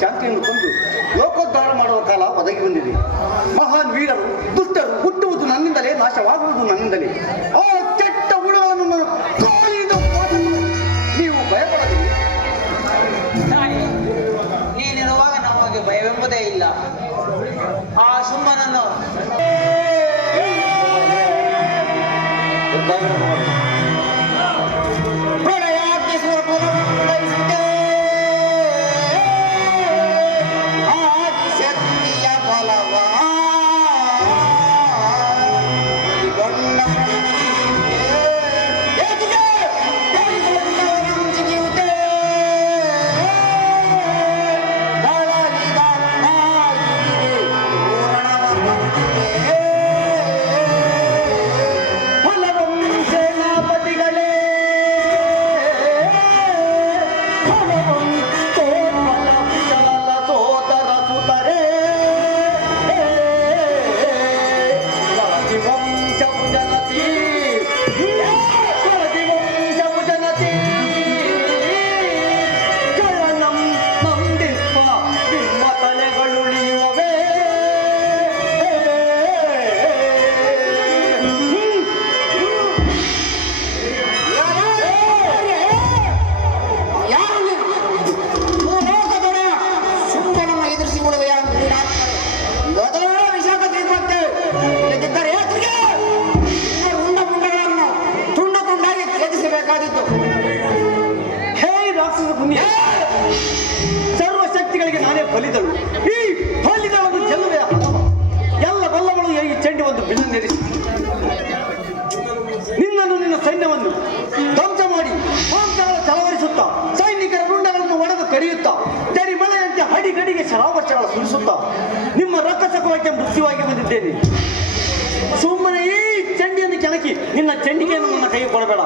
ಶಾಂತಿಯನ್ನು ತಂದು ಲೋಕೋದ್ಧಾರ ಮಾಡುವ ಕಾಲ ಒದಗಿ ಬಂದಿದೆ. ಮಹಾನ್ ವೀರರು ದುಷ್ಟರು ಹುಟ್ಟುವುದು ನನ್ನಿಂದಲೇ, ನಾಶವಾಗುವುದು ನನ್ನಿಂದಲೇ. ಆ ಕೆಟ್ಟ ಹುಳುಗಳನ್ನು ನೀವು ಭಯಪಡಲಿ. ನೀನಿರುವಾಗ ನಮಗೆ ಭಯವೆಂಬುದೇ ಇಲ್ಲ. ಆ ಸುಮ್ಮನನ್ನು ಸರ್ವಶಕ್ತಿಗಳಿಗೆ ನಾನೇ ಬಲಿದಳು. ಈ ಬಲಿದಳನ್ನು ಗೆಲ್ಲುವೆ ಎಲ್ಲ ಬಲ್ಲಗಳು ಈ ಚೆಂಡಿ ಒಂದು ಬಿಲ್ಲನ್ನೇರಿಸಿ ನಿನ್ನನ್ನು ನಿನ್ನ ಸೈನ್ಯವನ್ನು ಧ್ವಂಸ ಮಾಡಿ ಮಾಂಸಗಳ ಚಲವರಿಸುತ್ತಾ ಸೈನಿಕರ ರುಂಡಗಳನ್ನು ಒಡೆದು ಕಡಿಯುತ್ತಾ ಜರಿ ಮಳೆಯಂತೆ ಹಡಿಗಡಿಗೆ ಶರಾವರ್ಷಗಳ ಸುರಿಸುತ್ತಾ ನಿಮ್ಮ ರಕ್ಕಸಕುಲಕ್ಕೆ ಮೃತ್ಯುವಾಗಿ ಬಂದಿದ್ದೇನೆ. ಸುಮ್ಮನೆ ಈ ಚೆಂಡಿಯನ್ನು ಕೆಣಕಿ ನಿನ್ನ ಚೆಂಡಿಗೆಯನ್ನು ನನ್ನ ಕೈಗೆ ಕೊಡಬೇಡ.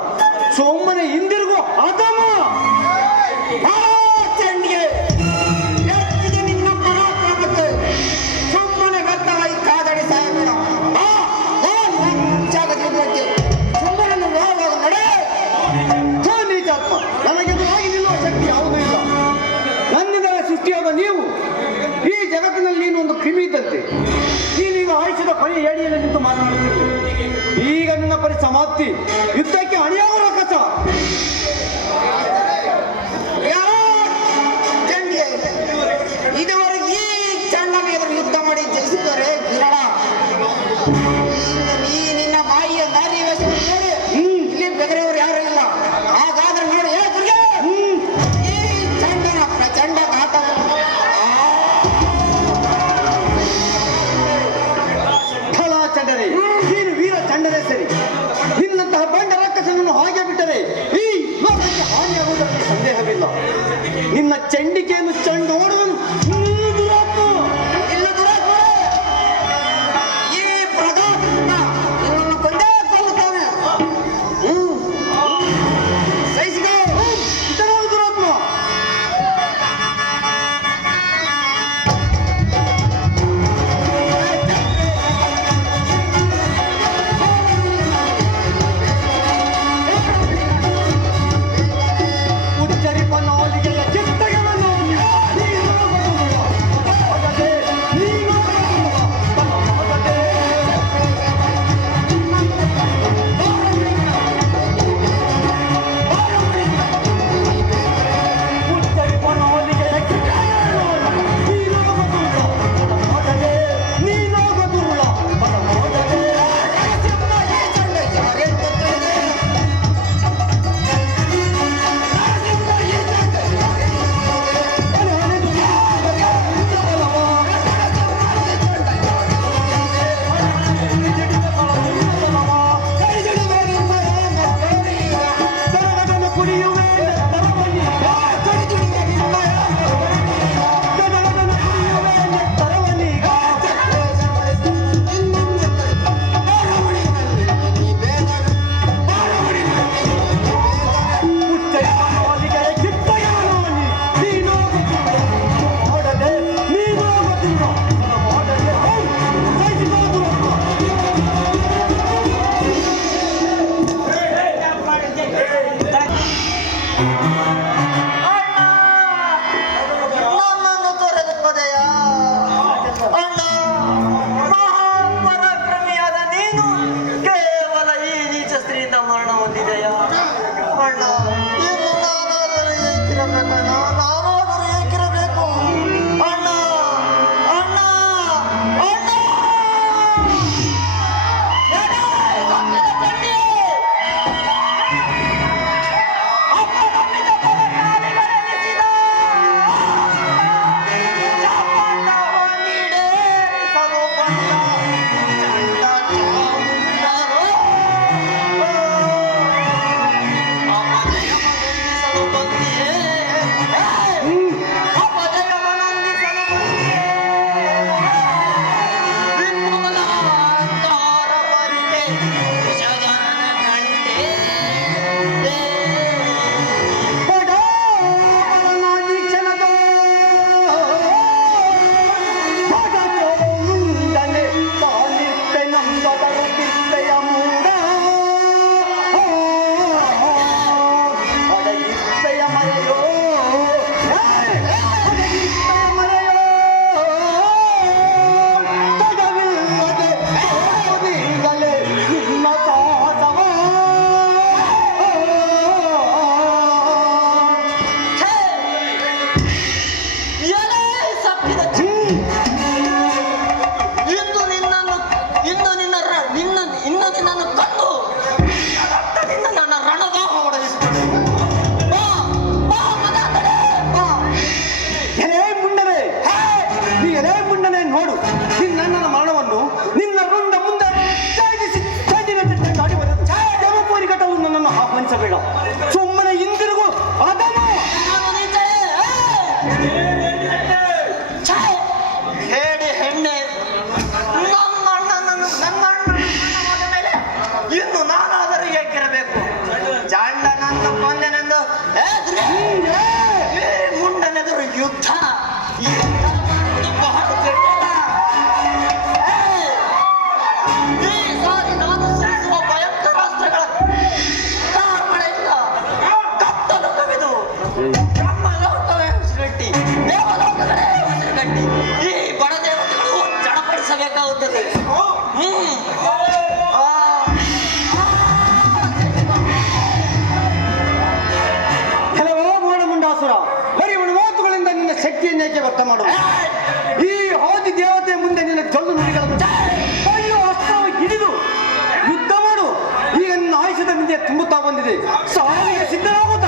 ಸುಮ್ಮನೆ ಹಿಂದಿರುಗು ಅದಮ ಚೆಂಡಿಗೆ ನಿನ್ನ ಪರಾಕ್ರಮಕ್ಕೆ ಸುಮ್ಮನೆ ವ್ಯರ್ಥವಾಗಿ ಕಾದಡಿ ಸಾಯಬೇಡ. ಸುಮ್ಮನೆ ನಡೆ. ನೀಚಾತ್ಮ, ನನಗೆದುರಾಗಿ ನಿಲ್ಲುವ ಶಕ್ತಿ ಯಾವುದೂ ಇಲ್ಲ. ನನ್ನಿಂದಲೇ ಸೃಷ್ಟಿಯಾದ ನೀವು ಈ ಜಗತ್ತಿನಲ್ಲಿ ನೀನು ಒಂದು ಕ್ರಿಮಿ ಇದ್ದಂತೆ. ನೀನೀಗ ಆಯುಷ್ಯದ ಕೊನೆಯ ಏಡಿಯಲ್ಲಿ ನಿಂತು ಮಾತನಾಡುತ್ತಿದ್ದೆ. ಈಗ ನಿನ್ನ ಪರಿಸಮಾಪ್ತಿ. ಯುದ್ಧಕ್ಕೆ ಅಣಿಯಾಗುವ ಕಸ. ಇದುವರೆಗೆ ಈ ಚಂಡನ ಎದುರು ಯುದ್ಧ ಮಾಡಿ ಜಯಿಸಿದರೆ ವಿರಳ. ನೀ ನಿನ್ನ ಬಾಯಿಯ ದಾರಿ ನೋಡಿ ಇಲ್ಲಿ ಬೆದರೆಯವರು ಯಾರು ಇಲ್ಲ. ಹಾಗಾದ್ರೆ ನೋಡಿ ಈ ಚಂಡನ ಪ್ರಚಂಡ ಘಾತವನ್ನು ಮೆಚ್ಚಿದ ಇಂದು ನಿನ್ನನ್ನು ಇನ್ನು ನಿನ್ನನ್ನು ಕಂಡು ರಕ್ತದಿಂದ ನನ್ನ ರಣದಾಹ ಹೊಡೆಯಿಸಿಕೊಂಡು ಬಾ ಬಾ ಮಗ ಕಡೆ ಬಾ. ಎಲೆ ಮುಂಡನೆ ನೀ ಎಲೆ ಮುಂಡನೆ ನೋಡು ನನ್ನ ಮರಣವನ್ನು ನಿನ್ನ ರುಂಡ ಮುಂದೆ ಗಾಡಿ ಬಂದದ್ದು ದೇವಪೂರಿ ಘಟವು ನನ್ನನ್ನು ಆಹ್ವಾನಿಸಬೇಡ. ಸುಮ್ಮನೆ ಹಿಂದಿರುಗು ಅದನ್ನು ಹೇಳಿ ಹೆಣ್ಣೆ ನನ್ನ ಅಣ್ಣನನ್ನು ನನ್ನ ಮೇಲೆ ಇನ್ನು ನಾನಾದರೂ ಏಕಿರಬೇಕು. ಜಾಂಡ ನನ್ನ ಕೊಂದೆನೆಂದು ಈ ಮುಂಡನೆದುರು ಯುದ್ಧ ಈ ಯುದ್ಧ ಮಾಡುವುದು ಬಹಳ ಕೆಟ್ಟದ. ಈ ಸಾರಿ ನಾನು ಸಿಡಿಸುವ ಭಯಂಕರಾಸ್ತ್ರಗಳ ಕಾರ್ಮಳೆಯಿಂದ ಕತ್ತಲು ಕವಿದು ಬ್ರಹ್ಮಲೋಕವೇ ಉಸಿರುಗಟ್ಟಿ ದೇವಲೋಕಗಳೇ ಉಸಿರುಗಟ್ಟಿ ಈ ಬಡ ದೇವತೆಗಳು ಚಡಪಡಿಸಬೇಕಾಗುತ್ತದೆ. ಕೆಲವೋ ಮೂಢಮುಂಡಾಸುರ ಬರೀ ಮಾತುಗಳಿಂದ ನಿನ್ನ ಶಕ್ತಿಯನ್ನು ಏಕೆ ವ್ಯಕ್ತ ಮಾಡು. ಈ ಆದಿ ದೇವತೆ ಮುಂದೆ ನಿನ್ನ ಜಲ್ಲು ನುಡಿಗಳನ್ನು ಕೈಯು ಅಸ್ತ್ರವು ಹಿಡಿದು ಯುದ್ಧ ಮಾಡು. ಈಗ ನಿನ್ನ ಆಯುಷದ ಮುಂದೆ ತುಂಬುತ್ತಾ ಬಂದಿದೆ. ಸಾವಿಗೆ ಸಿದ್ಧರಾಗುವುದು